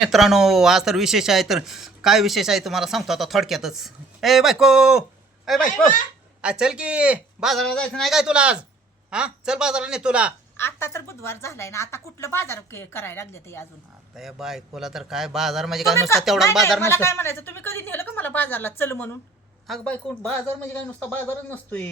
मित्रांनो, आज तर विशेष आहे. तर काय विशेष आहे तुम्हाला सांगतो आता थोडक्यातच. ए बायको, ए बायको, आज चल की बाजाराला जायचं नाही काय तुला आज? हा, चल बाजाराला नाही तुला. आता तर बुधवार झालाय ना, आता कुठलं बाजार करायला लागले ते अजून. आता या बायकोला तर काय बाजार म्हणजे काय तुम्ही नुसता तेवढा नाही, नाही, बाजार मला नसतो. काय म्हणायचं, तुम्ही कधी नेलं का मला बाजारला चल म्हणून? अगं बायको, बाजार म्हणजे काय नुसता बाजारच नसतोय.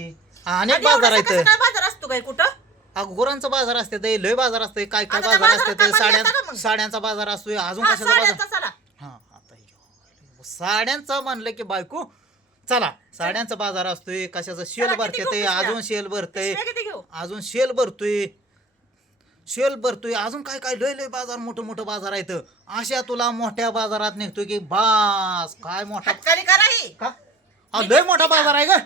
आणि अनेक बाजार एवढासा कसं आहेत. काय बाजार असतो काय कुठं? अगं गुरांचा बाजार असते, लय बाजार असते, काय काय आता त्या बाजार बाजारात असते, काय येतं का मग? साड्यांचा बाजार असतोय, अजून हा, कशाचा बाजार. साड्याचा चला. हा, आता हे साड्यांचा म्हणलं की बायको चला, साड्यांचा बाजार असतोय, कशाचा शेल चला, किती भरते घेऊ ते, पिशव्या? अजून शेल भरतय, पिशव्या किती घेऊ? अजून शेल भरतोय, शेल भरतोय, अजून काय काय लय लय बाजार, मोठं मोठं बाजार आहेत. अशा तुला मोठ्या बाजारात निघतोय की बास काय मोठा हातकाली करा ही. का लय मोठा बाजार आहे का?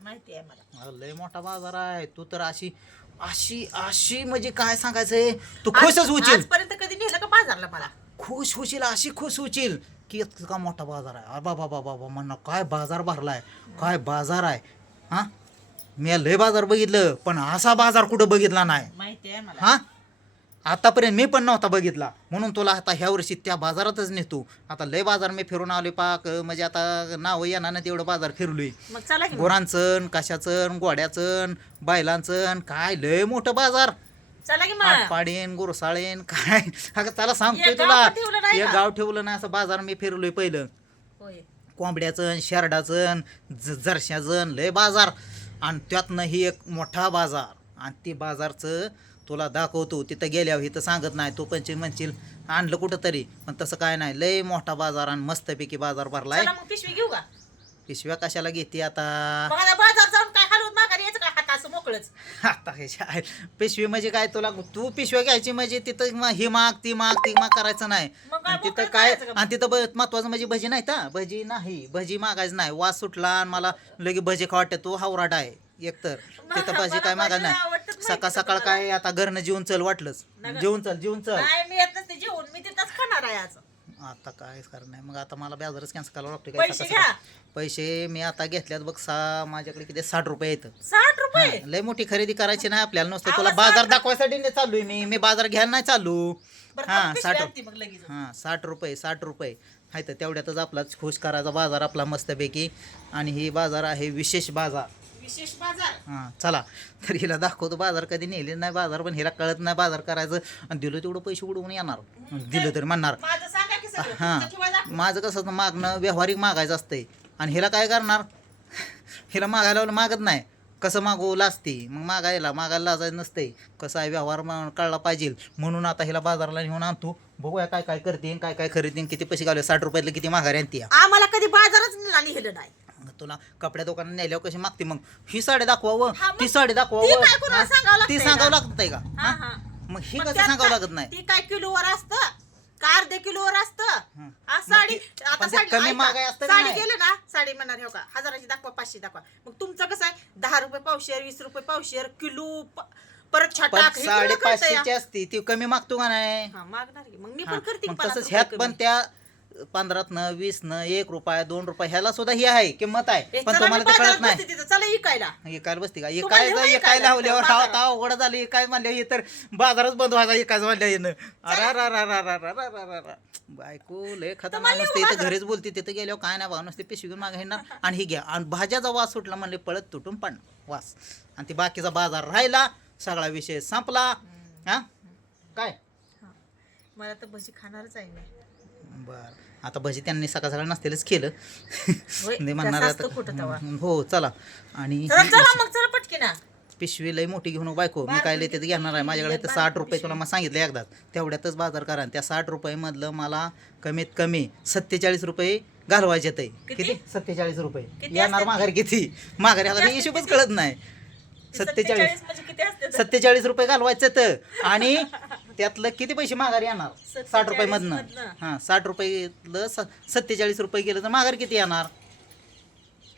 माहिती आहे मला. लय मोठा बाजार आहे. तू तर अशी अशी अशी म्हणजे काय सांगायचंय, तू खुशच होशील, आजपर्यंत कधी नेलं का बाजारला मला? खुश होशील, अशी खुश होशील की इतका मोठा बाजार आहे. बाबा बाबा बाबा म्हणणं काय बाजार भरलाय, काय बाजार आहे. हा, मी लय बाजार बघितलं पण असा बाजार कुठं बघितला नाही. माहिती आहे मला. हा, आतापर्यंत मी पण नव्हता बघितला, म्हणून तुला आता ह्या वर्षी त्या बाजारातच नेतो. आता लय बाजार मी फिरून आलोय पाक, म्हणजे आता नाव येणार ना तेवढं बाजार फिरलोय. मग चला की मग. गुरांचं, कशाचं, गोड्याचं, बैलांचं, काय लय मोठं बाजार. चला की मग. पाडीन गुरसाळेन काय. अगं त्याला सांगतोय एक तुला, गाव ठेवलं नाही हे का? गाव ठेवलं नाही असं बाजार मी फिरलोय पहिलं. होय. कोंबड्याचं, शेरडाचं, जरशाचं लय बाजार, आणि त्यातनं ही एक मोठा बाजार. आणि ती बाजारचं तुला दाखवतो, तिथं गेल्यावर इथं सांगत नाही, तू पण म्हणशील आणलं कुठं तरी, पण तसं काय नाही. लय मोठा बाजार आणि मस्तपैकी बाजार भरलाय. चला मग पिशवी घेऊ का? पिशव्या कशाला घेते आता? मग आता बाजार जाऊन काय हलवून माघारी यायचं काय हात असं मोकळच? आता हे पिशवी म्हणजे काय, तुला तू पिशव्या घ्यायची म्हणजे तिथं ही माग ती माग ती माग करायचं नाही. मग काय आणि तिथं मोकळं काय, करायचं का? आणि तिथं महत्वाचं म्हणजे भजी नाही तर भजी नाही, भजी मागायचं नाही. वास सुटला आणि मला लगे भजी खा वाटते, तू हावराट आहे एकतर. तिथं भजी मला काय मागायचं भजी नाही. आवडतात माहिती सकाळ का सकाळ तुम्हाला? काय आता घरनं जेवून चल वाटलंच, नका. जेवून चल जेवून चल. नाही, मी येत नसते जेवून, मी तिथंच खाणार आहे आज. आता काय करणार नाही, मग आता मला बाजारच कॅन्सल करावं लागतो काय पैसे सकाळ घ्या. सकाळ. पैसे मी आता घेतल्यात बघ, माझ्याकडे किती 60 रुपये येतं. 60 रुपये. हा, लय मोठी खरेदी करायची नाही आपल्याला, नुसतं अहो, तुला 60 बाजार दाखवायसाठी नाही चाललोय मी बाजार घ्यायला नाही चालू. बरं, हा, मग पिशवी 60 आणते मग लगेच. हां 60 रुपये आहे तर तेवढ्यातच आपला खुश करायचा बाजार आपला मस्तपैकी. आणि ही बाजार आहे विशेष बाजार. विशेष बाजार. हां चला, तर हिला दाखवतो बाजार. कधी नेले नाही बाजार, पण हिला कळत नाही बाजार करायचं. आणि दिलं तेवढं पैसे उडवून येणार, दिलं तर म्हणणार. माझं सांगा की सगळं. हां, तुमचं ठेवा दाखवून. माझं कसं असतं, मागणं व्यावहारिक मागायचं असतंय. आणि हिला काय करणार, हिला मागायला लावलं मागत नाही. कसं मागू लाजते, मग मागायला लाजायचं नसतंय. कसं आहे व्यवहार कळला पाहिजे, म्हणून आता हिला बाजाराला नेऊन आणतो. बघूया काय काय करते, काय काय खरेदी, किती पैसे घालवे. 60 रुपयातलं किती माघारी आणते. आम्हाला कधी बाजारच नेलं नाही. तुला कपड्या दुकानात नेल्यावर कशी मागते, मग ही साडी दाखवावं, हा, मग ती साडी ती काय दाखवावं, कोणाला हा? सांगावं लागतंय ती का? सांगावं लागतंय का? हा, हा? हा. मग ही मग कसं त्यात सांगावं काय- लागत नाही. ती काय किलोवर असतं का अर्ध्या किलोवर असतं? हं. आ, मग साडी ती- आता पण ते साडी कमी ऐका, महागाई असतं का साडी नाही? गेलं ना, साडी म्हणणार हो का 1000ची दाखवा, 500 दाखवा. मग तुमचं कसं आहे, 10 रुपये पावशेर, 20 रुपये पावशेर, किलो, परत छटाक, पण हे कुठलं कळतंय 550ची या? असती ती, कमी मागतो का नाही? हा, मागणार की. मग मी हा, पण करते की मग 50 तसंच रुपये ह्यात कमी. पण त्या 15 20 1 रुपया 2 रुपये ह्याला सुद्धा ही आहे किंमत आहे, ए, पण चला तुम्हाला मी ते कळत बाजारात नाही. बसते तिथं, चला इकायला. एकायला बसते का, तुम्हाला एकायला हे एकायला काय लावल्यावर बाजारात? आता अवघड झालं. काय म्हणलं हे तर बाजारच बंद व्हायचा एकाच म्हणल्या येणं. अरा बायको लय खतरनाक तुम्हाला नसते. येऊ इथं बाजारात? घरीच बोलते, तिथं गेल्यावर काय नाही भाव नसते. पिशवी घेऊन मागे ना, आणि ही घ्या, आणि भाज्याचा वास सुटला म्हणले पळत तुटून पण वास. आणि ती बाकीचा बाजार राहिला, सगळा विषय संपला. हा काय हा. मला तर भजी खाणारच आहे मी. बर, आता भजी त्यांनी सकाळ सकाळ नसतेलच केलं. होय, नाही म्हणणार जास्त आता. कुठं तवा. हो चला. आणि चला चला मग, चला पटकी ना. पिशवी लई मोठी घेऊन बायको, मी काय लय तिथे घेणार आहे. माझ्याकडे इथं 60 रुपये तुला मग सांगितलं एकदाच, तेवढ्यातच बाजार करा. आणि त्या 60 रुपयामधलं मला कमीत कमी 47 रुपये घालवायचे ते. किती? 47 रुपये किती येणार असतात? माघारी किती? माघारी आता हिशोबच कळत नाही. 47 म्हणजे किती असते तर? 47 रुपये घालवायचं तर, आणि त्यातलं किती पैसे माघारी येणार? 60 रुपये मधनं. 47 हां 60 रुपयेलं 47 रुपये गेलं तर माघारी किती येणार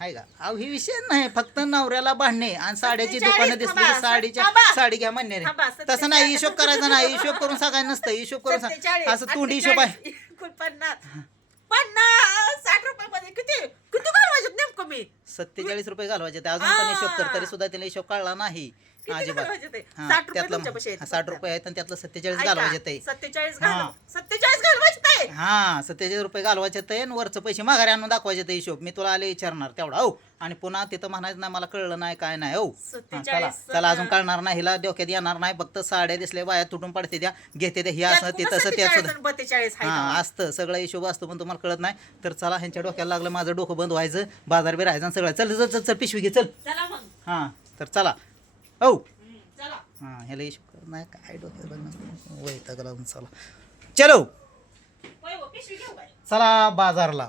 आहे का? अहो ही विषय नाही, फक्त नवऱ्याला भांडणे आणि साड्याची 47 दुकानं दिसली की थांबा. साडी घ्या म्हणणे. थांबा, तसं नाही, हिशोब करायचा नाही. हिशोब करून सांगायचं नसतं. हिशोब करून 47, असं तोंडी हिशोब आहे. 50, 60 रुपये मध्ये किती किती घालवायचे नेमकं मी? 47 रुपये घालवायचे ते. अजून पण हिशोब कर, तरी सुद्धा त्याला हिशोब कळला नाही किती अजिबात. घालवायचे ते? हां, 60 रुपये त्यातलं तुमच्यापाशी आहेत 60 फक्त. रुपये आहेत आणि त्यातलं 47 ऐका, घालवायचे ते. 47 हां. 47 घालवायचे ते. हां 47 रुपये घालवायचे ते आणि वरचं पैसे माघारी आणून दाखवायचे ते हिशोब मी तुला आले विचारणार तेवढा हो आणि पुन्हा तिथं म्हणायचं नाही मला कळलं नाही काय नाही हो हां, चला 47 चला अजून कळणार नाही हिला डोक्यात येणार नाही फक्त साड्या दिसल्या बाया तुटून पडते त्या घेते त्या हे असं ते तसं ते असं 42 हां असतं सगळं हिशोब असतो पण तुम्हाला कळत नाही तर चला ह्यांच्या डोक्याला लागलं माझं डोकं बंद व्हायचं बाजार बी राहायचं आणि सगळं चल चल चल चल पिशवी घे चल चला मग हां तर चला हो चला हां ह्याला हिशोब करत नाही काय डोक्यात नसतं वैताग लावून चला चलो होय हो, पिशवी घेऊ काय चला बाजारला